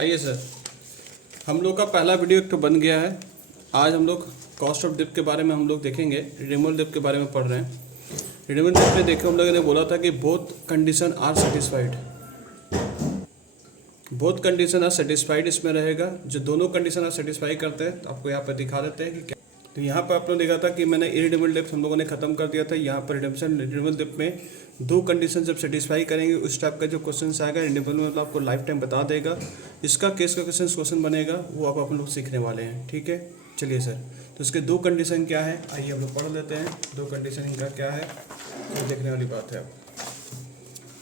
आइए सर, हम लोग का पहला वीडियो एक तो बन गया है। आज हम लोग कॉस्ट ऑफ डिप के बारे में हम लोग देखेंगे। रिडीमेबल डिप के बारे में पढ़ रहे हैं। रिडीमेबल डिप में देखो हम लोगों ने बोला था कि both condition are satisfied, both condition are satisfied इसमें रहेगा। जो दोनों कंडीशन आर सेटिस्फाई करते हैं तो आपको यहाँ पर दिखा देते हैं कि क्या। तो यहाँ पर आपने देखा था कि मैंने इरिडेबल डिप हम लोगों ने खत्म कर दिया था। यहाँ पर रिडेबल डिप में दो कंडीशन जब सेटिस्फाई करेंगे उस टाइप का जो क्वेश्चन आएगा रिडेबल में, मतलब आपको लाइफ टाइम बता देगा। इसका केस का क्वेश्चन बनेगा, वो आप अपन लोग सीखने वाले हैं। ठीक है, चलिए सर। तो इसके दो कंडीशन क्या है, आइए हम लोग पढ़ लेते हैं। दो कंडीशन इनका क्या है, तो देखने वाली बात है।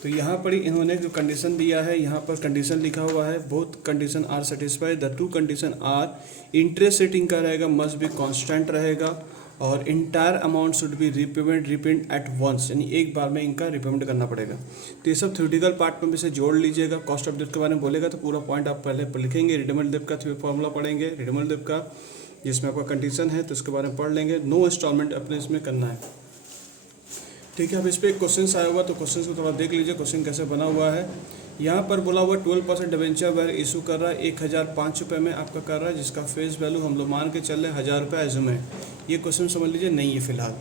तो यहाँ पर इन्होंने जो कंडीशन दिया है, यहाँ पर कंडीशन लिखा हुआ है both condition are satisfied. The two condition are, interest rate इनका रहेगा मस्ट बी कांस्टेंट रहेगा, और entire amount should be repayment at once, यानी एक बार में इनका रिपेमेंट करना पड़ेगा। तो ये सब थ्योरेटिकल पार्ट में से जोड़ लीजिएगा। कॉस्ट ऑफ डेट के बारे में बोलेगा तो पूरा पॉइंट आप पहले लिखेंगे। रिडीमेबल डेट का फॉर्मूला पढ़ेंगे, रिडीमेबल डेट का जिसमें आपका कंडीशन है तो उसके बारे में पढ़ लेंगे। नो इंस्टॉलमेंट अपने इसमें करना है। ठीक है, अब इस पर एक क्वेश्चन आया हुआ तो क्वेश्चन को थोड़ा देख लीजिए क्वेश्चन कैसे बना हुआ है। यहाँ पर बोला हुआ 12% डिबेंचर वेर इशू कर रहा है 1005 रुपये में आपका कर रहा है, जिसका फेस वैल्यू हम लोग मान के चल रहे 1000 रुपये एज्यूम है। ये क्वेश्चन समझ लीजिए नहीं है फिलहाल।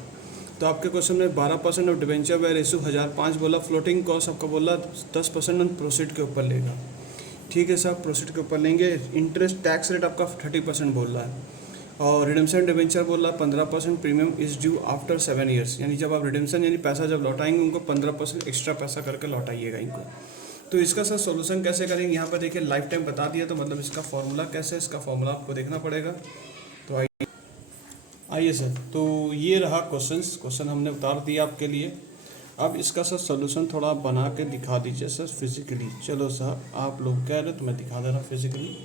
तो आपके क्वेश्चन में 12% ऑफ डिबेंचर वेर इशू 1005 बोला। फ्लोटिंग कॉस्ट आपका बोला 10% ऑन प्रोसीड के ऊपर लेगा। ठीक है साहब, प्रोसीड के ऊपर लेंगे। इंटरेस्ट टैक्स रेट आपका 30% बोल रहा है, और रिडेम्पशन डिबेंचर बोल रहा है 15% premium is due after 7 years, यानी जब आप रिडेम्पशन यानी पैसा जब लौटाएंगे उनको 15% एक्स्ट्रा पैसा करके लौटाइएगा इनको। तो इसका सर सोल्यूशन कैसे करेंगे, यहाँ पर देखिए लाइफ टाइम बता दिया, तो मतलब इसका फॉर्मूला कैसे है, इसका फॉर्मूला आपको देखना पड़ेगा। तो आइए सर, तो ये रहा क्वेश्चन हमने उतार दिया आपके लिए। अब इसका सर सोल्यूशन थोड़ा बना के दिखा दीजिए सर फिजिकली। चलो सर, आप लोग कह रहे तो मैं दिखा दे रहा हूँ फिजिकली।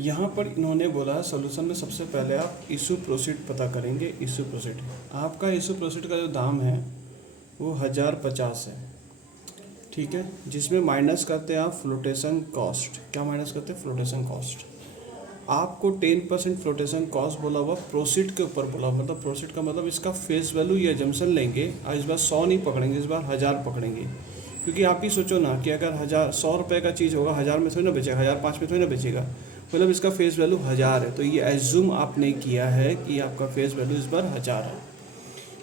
यहाँ पर इन्होंने बोला है सोल्यूशन में सबसे पहले आप इशू प्रोसीड पता करेंगे। इशू प्रोसीड, आपका इशू प्रोसीड का जो दाम है वो 1050 है। ठीक है, जिसमें माइनस करते हैं आप फ्लोटेशन कॉस्ट। क्या माइनस करते हैं? Flotation cost. आपको 10% फ्लोटेशन कॉस्ट बोला हुआ प्रोसीड के ऊपर बोला, मतलब प्रोसीड का मतलब इसका फेस वैल्यू या जम्सन लेंगे। और इस बार 100 नहीं पकड़ेंगे, इस बार 1000 पकड़ेंगे। क्योंकि आप ही सोचो ना कि अगर 100 रुपये का चीज़ होगा 1000 में थोड़ी ना बेचेगा, 1005 में थोड़ी ना बेचेगा, मतलब इसका फेस वैल्यू 1000 है। तो ये एज्यूम आपने किया है कि आपका फेस वैल्यू इस बार 1000 है।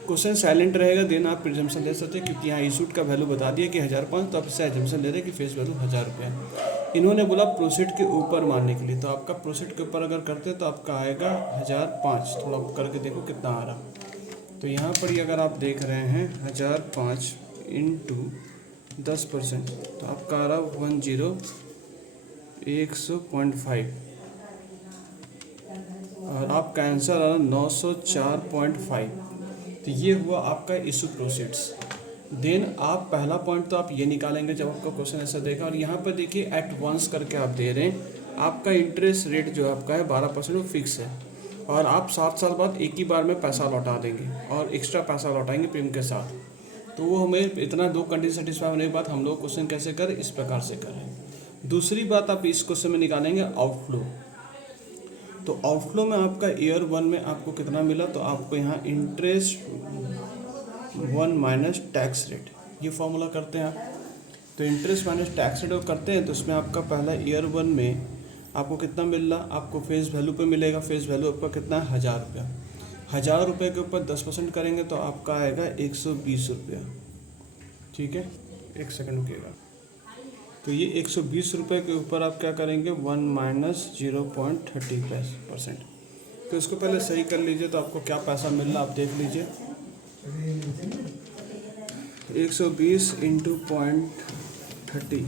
क्वेश्चन साइलेंट रहेगा, देन आप प्रिजम्पशन ले सकते हैं, क्योंकि यहाँ इशूड का वैल्यू बता दिया कि 1005, तो आप इससे एजम्पशन ले रहे हैं कि फेस वैल्यू 1000 रुपये है। इन्होंने बोला प्रोसीड के ऊपर मानने के लिए, तो आपका प्रोसीड के ऊपर अगर करते तो आपका आएगा 1005। थोड़ा करके देखो कितना आ रहा। तो यहाँ पर ही अगर आप देख रहे हैं 1005 इंटू 10%, तो आपका आ रहा 100.5, और आपका आंसर आ रहा 904.5। तो ये हुआ आपका इशू प्रोसीड्स। देन आप पहला पॉइंट तो आप ये निकालेंगे जब आपका क्वेश्चन ऐसा देगा। और यहाँ पर देखिए एट वंस करके आप दे रहे हैं। आपका इंटरेस्ट रेट जो आपका है 12% वो फिक्स है, और आप 7 साल बाद एक ही बार में पैसा लौटा देंगे और एक्स्ट्रा पैसा लौटाएंगे प्रीमियम के साथ। तो वो हमें इतना दो कंडीशन सेटिस्फाई होने के बाद हम लोग क्वेश्चन कैसे करें, इस प्रकार से करें। दूसरी बात आप इस क्वेश्चन में निकालेंगे आउटफ्लो। तो आउटफ्लो में आपका ईयर 1 में आपको कितना मिला, तो आपको यहाँ इंटरेस्ट 1 माइनस टैक्स रेट, ये फॉर्मूला करते हैं आप। तो इंटरेस्ट माइनस टैक्स रेट करते हैं तो उसमें आपका पहला ईयर 1 में आपको कितना मिल रहा, आपको फेस वैल्यू पे मिलेगा। फेस वैल्यू आपका कितना है 1000 रुपया। 1000 रुपये के ऊपर 10% करेंगे तो आपका आएगा 120 रुपया। ठीक है, एक सेकंड रुकिएगा। तो ये 120 रुपये के ऊपर आप क्या करेंगे 1 माइनस 0.30%। तो इसको पहले सही कर लीजिए, तो आपको क्या पैसा मिल रहा आप देख लीजिए। 120 इंटू 0.30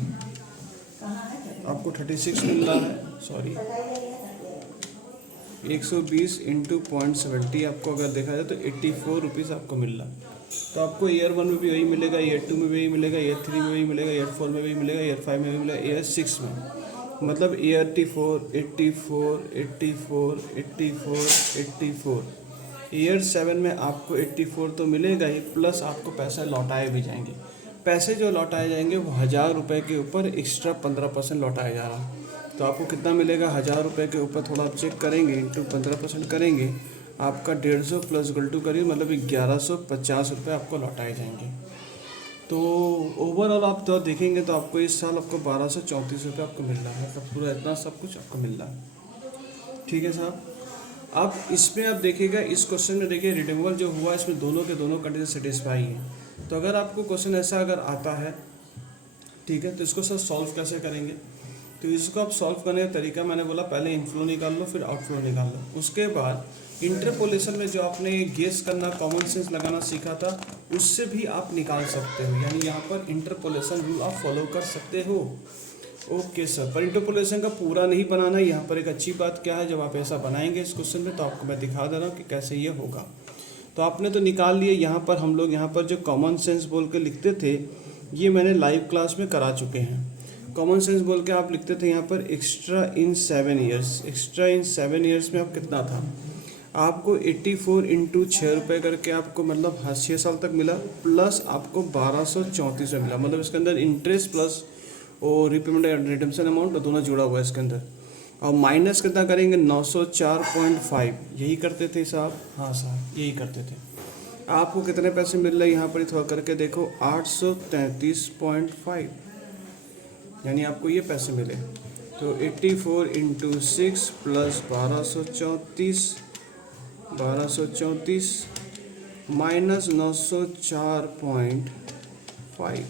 आपको 36 मिल रहा है। सॉरी, 120 इंटू 0.70 आपको अगर देखा जाए तो 84 रुपीज़ आपको मिल रहा है। तो आपको ईयर 1 में भी वही मिलेगा, ईयर 2 में भी वही मिलेगा, ईयर 3 में वही मिलेगा, ईयर 4 में भी मिलेगा, ईयर 5 में भी मिलेगा, ईयर 6 में। मतलब ईयर 84, 84, 84, 84, 84। ईयर 7 में आपको 84 तो मिलेगा ही, प्लस आपको पैसे लौटाए भी जाएंगे। पैसे जो लौटाए जाएंगे वो 1000 रुपये के ऊपर एक्स्ट्रा 15% लौटाया जा रहा है। तो आपको कितना मिलेगा 1000 रुपये के ऊपर, थोड़ा आप चेक करेंगे, इंटू 15% करेंगे, आपका 150 प्लस = करिए, मतलब 1150 रुपये आपको लौटाए जाएंगे। तो ओवरऑल आप तो देखेंगे तो आपको इस साल आपको 1234 रुपये आपको मिल रहा है, मतलब पूरा इतना सब कुछ आपको मिल रहा है। ठीक है साहब। अब इसमें आप देखिएगा, इस क्वेश्चन में देखिए रिडीमेबल जो हुआ इसमें दोनों के दोनों कंडीशन सेटिस्फाई है। तो अगर आपको क्वेश्चन ऐसा अगर आता है, ठीक है, तो इसको सर सॉल्व कैसे करेंगे? तो इसको आप सॉल्व करने का तरीका मैंने बोला, पहले इनफ्लो निकाल लो फिर आउटफ्लो निकाल लो। उसके बाद इंटरपोलेशन में जो आपने गेस करना, कॉमन सेंस लगाना सीखा था, उससे भी आप निकाल सकते हो, यानी यहाँ पर इंटरपोलेशन रूल आप फॉलो कर सकते हो। ओके सर, पर इंटरपोलेशन का पूरा नहीं बनाना। यहाँ पर एक अच्छी बात क्या है, जब आप ऐसा बनाएंगे इस क्वेश्चन में तो आपको मैं दिखा दे रहा हूँ कि कैसे ये होगा। तो आपने तो निकाल लिए। यहाँ पर हम लोग यहाँ पर जो कॉमन सेंस बोल के लिखते थे, ये मैंने लाइव क्लास में करा चुके हैं। कॉमन सेंस बोल के आप लिखते थे यहाँ पर एक्स्ट्रा इन 7 ईयर्स। एक्स्ट्रा इन 7 ईयर्स में आप कितना था, आपको 84 इंटू 6 रुपये करके आपको मतलब 6 साल तक मिला, प्लस आपको 1234 मिला। मतलब इसके अंदर इंटरेस्ट प्लस और रिपेमेंट रिडेम्पशन अमाउंट दोनों जुड़ा हुआ है इसके अंदर। और माइनस कितना करेंगे, 904.5, यही करते थे साहब? हाँ साहब, यही करते थे। आपको कितने पैसे मिल रहे हैं यहाँ पर थोड़ा करके देखो, 833.5, यानी आपको ये पैसे मिले। तो 84 इंटू 6 प्लस 1234 माइनस 904.5,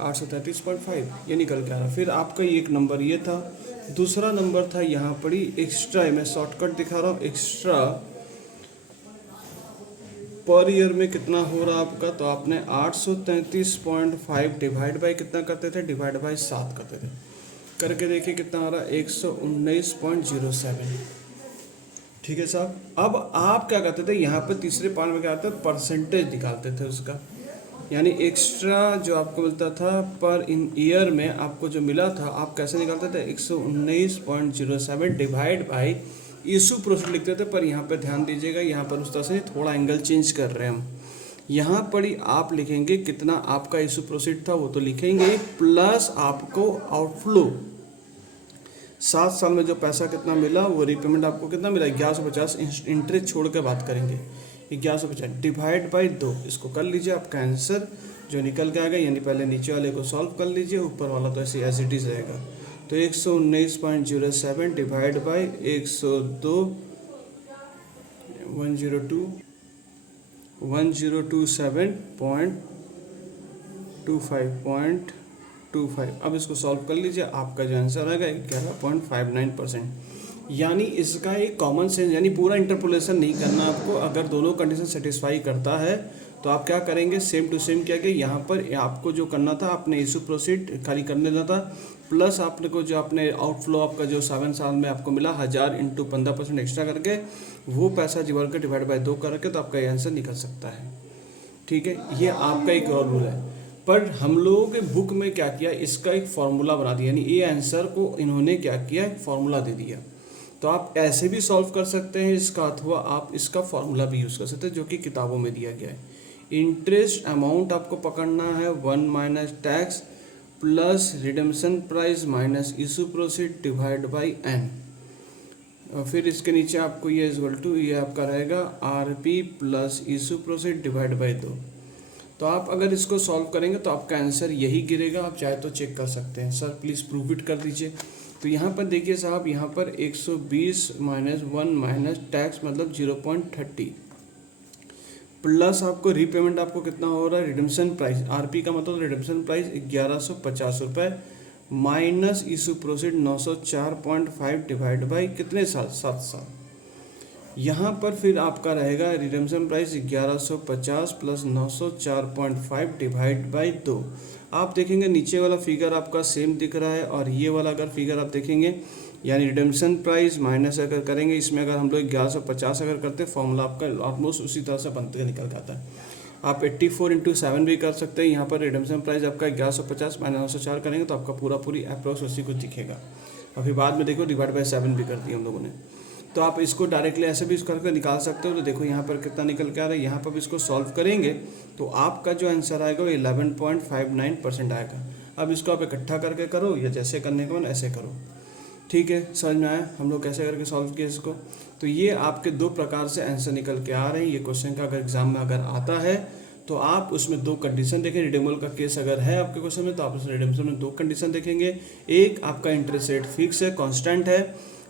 833.5 ये निकल के आ रहा। फिर आपका एक नंबर ये था। दूसरा नंबर था यहाँ पर ही एक्स्ट्रा, मैं शॉर्टकट दिखा रहा हूँ। एक्स्ट्रा पर ईयर में कितना हो रहा आपका, तो आपने 833.5 डिवाइड बाई कितना करते थे, डिवाइड बाई 7 करते थे। करके देखिए कितना आ रहा, 119.07। ठीक है साहब। अब आप क्या करते थे, यहाँ पर तीसरे पार्ट में क्या आता है, परसेंटेज निकालते थे उसका। यानी एक्स्ट्रा जो आपको मिलता था पर इन ईयर में आपको जो मिला था, आप कैसे निकालते थे, 119.07 डिवाइड बाई इशू प्रोसीड लिखते थे। पर यहाँ पे ध्यान दीजिएगा, यहाँ पर उस तरह से थोड़ा एंगल चेंज कर रहे हैं हम। यहाँ पर ही आप लिखेंगे कितना आपका इशू प्रोसीड था वो तो लिखेंगे, प्लस आपको आउटफ्लो 7 साल में जो पैसा कितना मिला, वो रिपेमेंट आपको कितना मिला, 1150। इंटरेस्ट छोड़ के बात करेंगे, 1150 डिवाइड बाई 2। इसको कर लीजिए, आपका आंसर जो निकल के आएगा। यानी पहले नीचे वाले को सॉल्व कर लीजिए, ऊपर वाला तो ऐसे एज इट इज रहेगा। तो 119.07 डिवाइड बाई 1027.25। अब इसको सॉल्व कर लीजिए, आपका जो आंसर आएगा 11.59%। यानी इसका एक कॉमन सेंस, यानी पूरा इंटरपोलेशन नहीं करना आपको। अगर दोनों कंडीशन सेटिस्फाई करता है तो आप क्या करेंगे, सेम टू सेम क्या कि यहाँ पर आपको जो करना था, आपने इशू प्रोसीड खाली करने देना था, प्लस आपने को जो आपने आउटफ्लो आपका जो 7 साल में आपको मिला 1000 इंटू 15% एक्स्ट्रा करके, वो पैसा जीवन के डिवाइड बाई 2 करके, तो आपका ये आंसर निकल सकता है। ठीक है, ये आपका एक और रूल है। पर हम लोगों के बुक में क्या किया, इसका एक फार्मूला बना दिया, यानी ये आंसर को इन्होंने क्या किया, फार्मूला दे दिया। तो आप ऐसे भी सॉल्व कर सकते हैं इसका, अथवा आप इसका फार्मूला भी यूज़ कर सकते हैं जो कि किताबों में दिया गया है। इंटरेस्ट अमाउंट आपको पकड़ना है 1 minus tax plus redemption price minus issue proceed divide by N. और फिर इसके नीचे आपको ये इक्वल टू ये आपका रहेगा RP plus issue proceed divide by 2। तो आप अगर इसको सॉल्व करेंगे तो आपका आंसर यही गिरेगा। आप चाहे तो चेक कर सकते हैं, सर प्लीज़ प्रूव इट कर दीजिए। तो यहाँ पर देखिए साहब, यहाँ पर 120 माइनस 1 माइनस टैक्स मतलब 0.30 प्लस आपको रीपेमेंट आपको कितना हो रहा है, रिडेम्पशन प्राइस, आरपी का मतलब रिडेम्पशन प्राइस 1150 रुपये minus issue proceed 904.5 divide by कितने साल, 7 साल। यहाँ पर फिर आपका रहेगा redemption price 1150 plus 904.5 divide by 2। आप देखेंगे नीचे वाला फिगर आपका सेम दिख रहा है, और ये वाला अगर फिगर आप देखेंगे, यानी रिडेम्पशन प्राइस माइनस अगर करेंगे इसमें, अगर हम लोग 1150 अगर करते, फॉर्मूला आपका ऑलमोस्ट उसी तरह से बनते निकल जाता है। आप 84 इंटू 7 भी कर सकते हैं। यहाँ पर रिडेम्पशन प्राइस आपका 1150 माइनस 904 करेंगे तो आपका पूरी अप्रॉक्स उसी कुछ दिखेगा। और फिर बाद में देखो डिवाइड बाई 7 भी कर दिया हम लोगों ने। तो आप इसको डायरेक्टली ऐसे भी इसको करके निकाल सकते हो। तो देखो यहाँ पर कितना निकल के आ रहा है, यहाँ पर भी इसको सॉल्व करेंगे तो आपका जो आंसर आएगा वो 11.59% आएगा। अब इसको आप इकट्ठा करके करो या जैसे करने को ऐसे करो। ठीक है, समझ में आया हम लोग कैसे करके सॉल्व किया इसको। तो ये आपके 2 प्रकार से आंसर निकल के आ रहे हैं। ये क्वेश्चन का अगर एग्जाम में अगर आता है तो आप उसमें दो कंडीशन देखें। रिडेमेबल का केस अगर है आपके क्वेश्चन में तो आप उसमें रिडेम्पशन में दो कंडीशन देखेंगे। एक, आपका इंटरेस्ट रेट फिक्स है, कांस्टेंट है,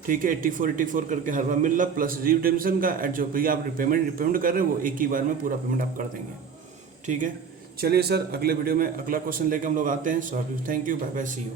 ठीक है, 84 करके हर बार मिल रहा, प्लस रिडेम्पशन का जो भी आप रिपेमेंट कर रहे हैं वो एक ही बार में पूरा पेमेंट आप कर देंगे। ठीक है, चलिए सर, अगले वीडियो में अगला क्वेश्चन लेकर हम लोग आते हैं। So thank you, bye bye, see you.